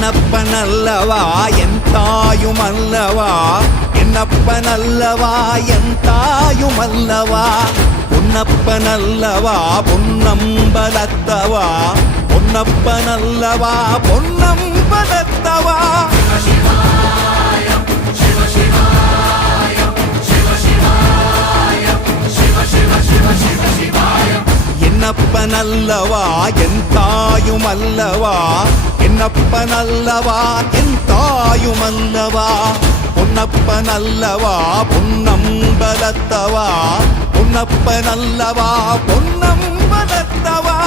என்னப்பனல்லவா என் தாயுமல்லவா என்னப்பனல்லவா என் தாயுமல்லவா பொன்னப்பனல்லவா பொன்னம்பலத்தவா பொன்னப்பனல்லவா பொன்னம்பலத்தவா என்னப்பனல்லவா என் தாயுமல்லவா என்னப்பனல்லவா என் தாயுமல்லவா பொன்னப்பனல்லவா பொன்னம்பலத்தவா பொன்னப்பனல்லவா பொன்னம்பலத்தவா